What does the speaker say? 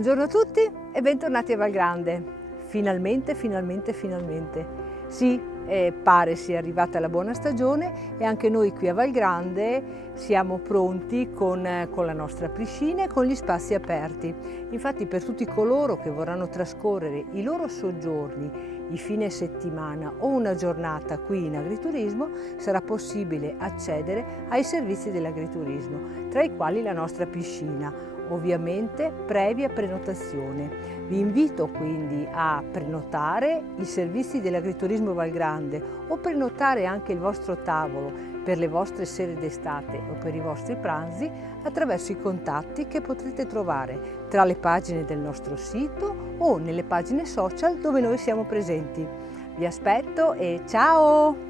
Buongiorno a tutti e bentornati a Valgrande. Finalmente, finalmente, finalmente. Sì, pare sia arrivata la buona stagione e anche noi qui a Valgrande siamo pronti con la nostra piscina e con gli spazi aperti. Infatti per tutti coloro che vorranno trascorrere i loro soggiorni, i fine settimana o una giornata qui in agriturismo, sarà possibile accedere ai servizi dell'agriturismo, tra i quali la nostra piscina. Ovviamente previa prenotazione. Vi invito quindi a prenotare i servizi dell'agriturismo Valgrande o prenotare anche il vostro tavolo per le vostre sere d'estate o per i vostri pranzi attraverso i contatti che potrete trovare tra le pagine del nostro sito o nelle pagine social dove noi siamo presenti. Vi aspetto e ciao!